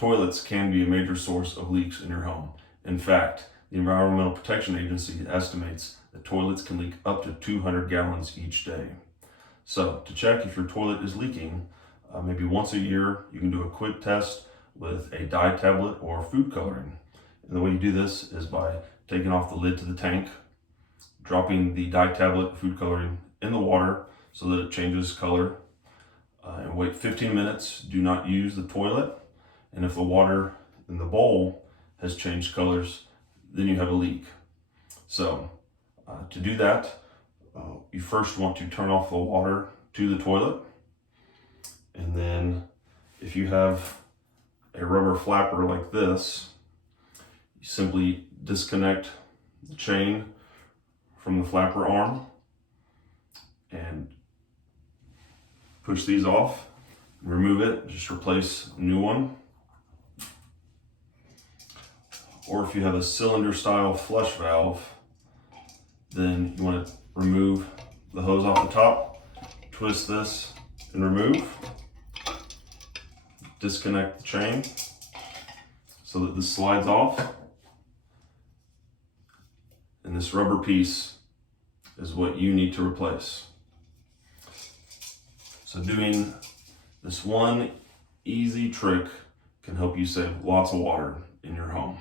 Toilets can be a major source of leaks in your home. In fact, the Environmental Protection Agency estimates that toilets can leak up to 200 gallons each day. So to check if your toilet is leaking, maybe once a year, you can do a quick test with a dye tablet or food coloring. And the way you do this is by taking off the lid to the tank, dropping the dye tablet food coloring in the water so that it changes color, and wait 15 minutes. Do not use the toilet. And if the water in the bowl has changed colors, then you have a leak. So to do that, you first want to turn off the water to the toilet. And then if you have a rubber flapper like this, you simply disconnect the chain from the flapper arm and push these off, remove it, just replace a new one. Or if you have a cylinder style flush valve, then you want to remove the hose off the top, twist this and remove, disconnect the chain so that this slides off, and this rubber piece is what you need to replace. So doing this one easy trick can help you save lots of water in your home.